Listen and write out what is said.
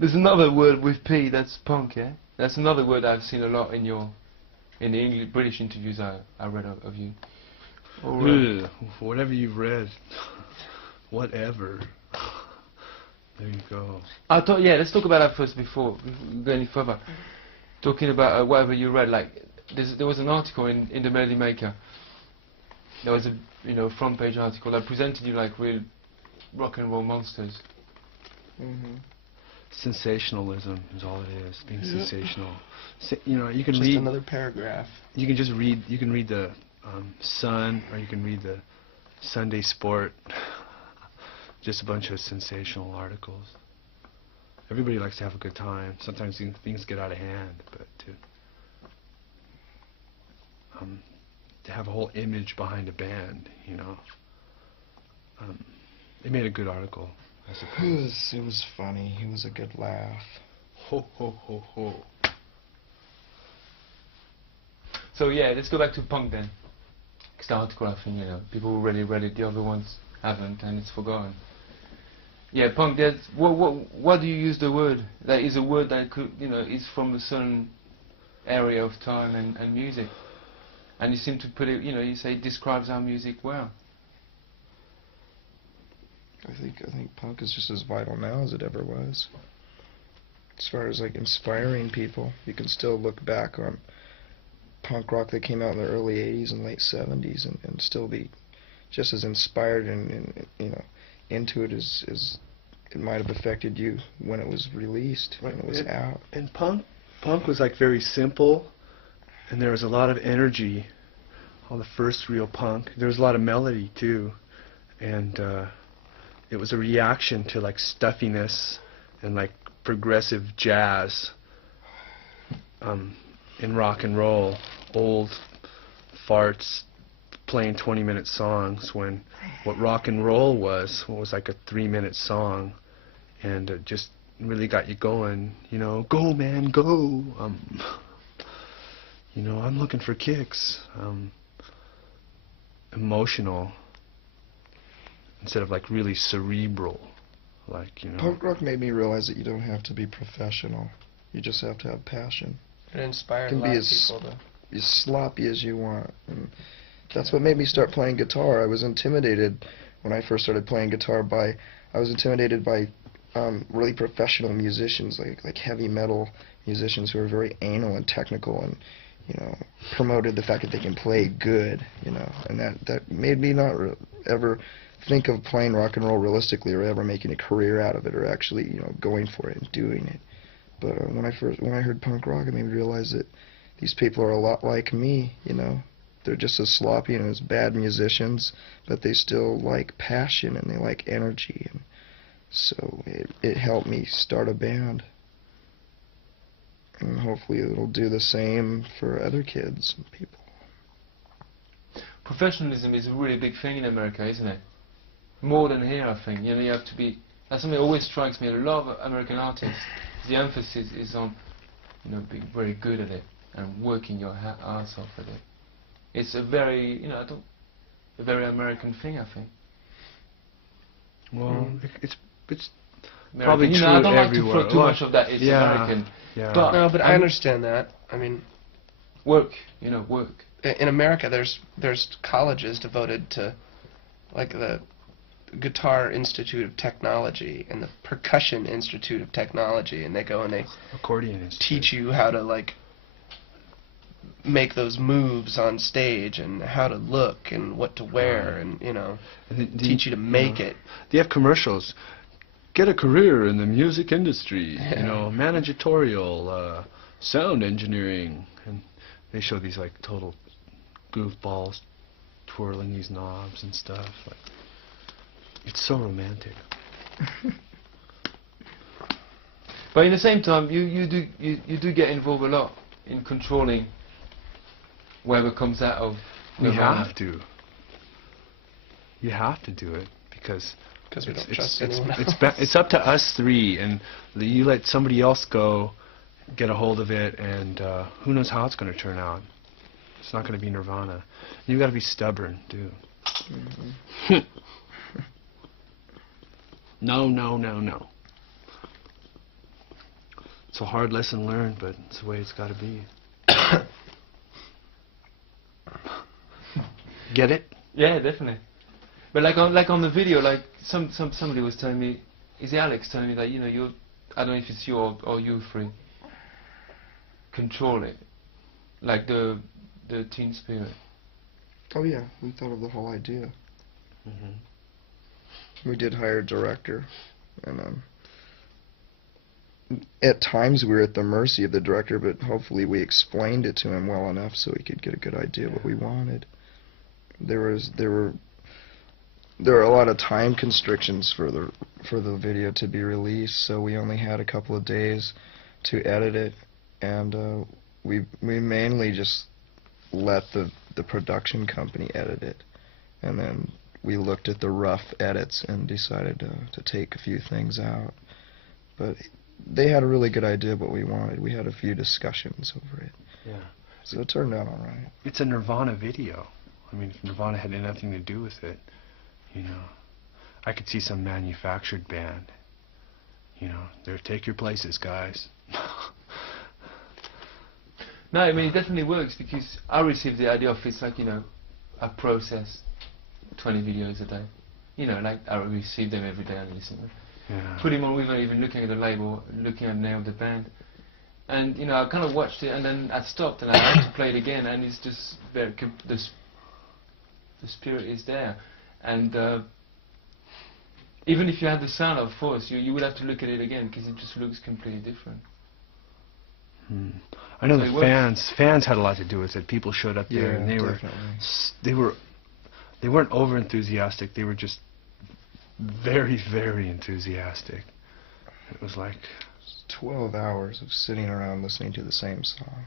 There's another word with P, that's punk, yeah? That's another word I've seen a lot in the English, British interviews I read of you. Or, whatever you've read. Whatever. There you go. I thought, yeah, let's talk about that first before we go any further. Talking about whatever you read, like, there was an article in the Melody Maker. There was a, front page article that presented you like real rock and roll monsters. Sensationalism is all it is, being sensational. You can just read another paragraph. You can just read. You can read the Sun, or you can read the Sunday Sport. Just a bunch of sensational articles. Everybody likes to have a good time. Sometimes things get out of hand, but to have a whole image behind a band, it made a good article. I suppose. It was funny. It was a good laugh. Ho ho ho ho. So yeah, let's go back to punk then. Because the article, I think, people already read it, the other ones haven't, and it's forgotten. Yeah, punk, what do you use the word? That is a word that could, is from a certain area of time and music. And you seem to put it, you say it describes our music well. I think punk is just as vital now as it ever was. As far as like inspiring people, you can still look back on punk rock that came out in the early 80s and late 70s and still be just as inspired and into it as it might have affected you when it was released, when it was out. And punk was like very simple, and there was a lot of energy. All the first real punk. There was a lot of melody too, and it was a reaction to like stuffiness and like progressive jazz in rock and roll. Old farts playing 20-minute songs when what rock and roll was like a 3-minute song, and it just really got you going. Go man, go. I'm looking for kicks. Emotional instead of like really cerebral, Punk rock made me realize that you don't have to be professional. You just have to have passion. It inspired a lot of people to be as sloppy as you want. And that's what made me start playing guitar. I was intimidated when I first started playing guitar by really professional musicians, like heavy metal musicians who are very anal and technical and promoted the fact that they can play good, and that made me not ever think of playing rock and roll realistically or ever making a career out of it or actually, going for it and doing it. But when I heard punk rock, it made me realize that these people are a lot like me, They're just as sloppy and as bad musicians, but they still like passion and they like energy, and so it helped me start a band. And hopefully it'll do the same for other kids and people. Professionalism is a really big thing in America, isn't it? More than here, I think. You have to be... That's something that always strikes me. A lot of American artists, the emphasis is on, being very good at it and working your ass off at it. It's a very, a very American thing, I think. Well, it's American. probably true I don't like everywhere. to throw too much of that. It's American. Yeah. But no, but I understand that. I mean, work. Work. In America, there's colleges devoted to, like the Guitar Institute of Technology and the Percussion Institute of Technology, and they go and they Accordion teach you how to like make those moves on stage and how to look and what to wear and teach you to make it. They have commercials. Get a career in the music industry, managerial, sound engineering, and they show these like total goofballs twirling these knobs and stuff. Like, it's so romantic. But in the same time, you do get involved a lot in controlling whatever comes out of Nirvana. You have to. You have to do it because we don't trust anyone else. It's up to us three, and you let somebody else go, get a hold of it, and who knows how it's going to turn out. It's not going to be Nirvana. You got to be stubborn, too. Mm-hmm. No. It's a hard lesson learned, but it's the way it's got to be. Get it? Yeah, definitely. But like on the video, like somebody was telling me, is it Alex telling me that, you know, you, I don't know if it's you or you three, control it, like the teen spirit. Oh yeah, we thought of the whole idea. Mm-hmm. We did hire a director, and at times we were at the mercy of the director, but hopefully we explained it to him well enough so he could get a good idea of what we wanted. There were a lot of time constrictions for the video to be released, so we only had a couple of days to edit it, and we mainly just let the production company edit it, and then we looked at the rough edits and decided to take a few things out. But they had a really good idea of what we wanted. We had a few discussions over it. Yeah. So it turned out all right. It's a Nirvana video. I mean, if Nirvana had nothing to do with it, you know, I could see some manufactured band. You know, there, take your places, guys. No, I mean, it definitely works because I received the idea of it's like, you know, I process 20 videos a day. You know, like I receive them every day and listen to them. Yeah. Put him on without even looking at the label, looking at the name of the band. And, you know, I kind of watched it and then I stopped and I had to play it again, and it's just very, the spirit is there. And even if you had the sound, of course, you would have to look at it again because it just looks completely different. I know So the fans had a lot to do with it. People showed up there, and they weren't over enthusiastic. They were just very, very enthusiastic. It was like 12 hours of sitting around listening to the same song.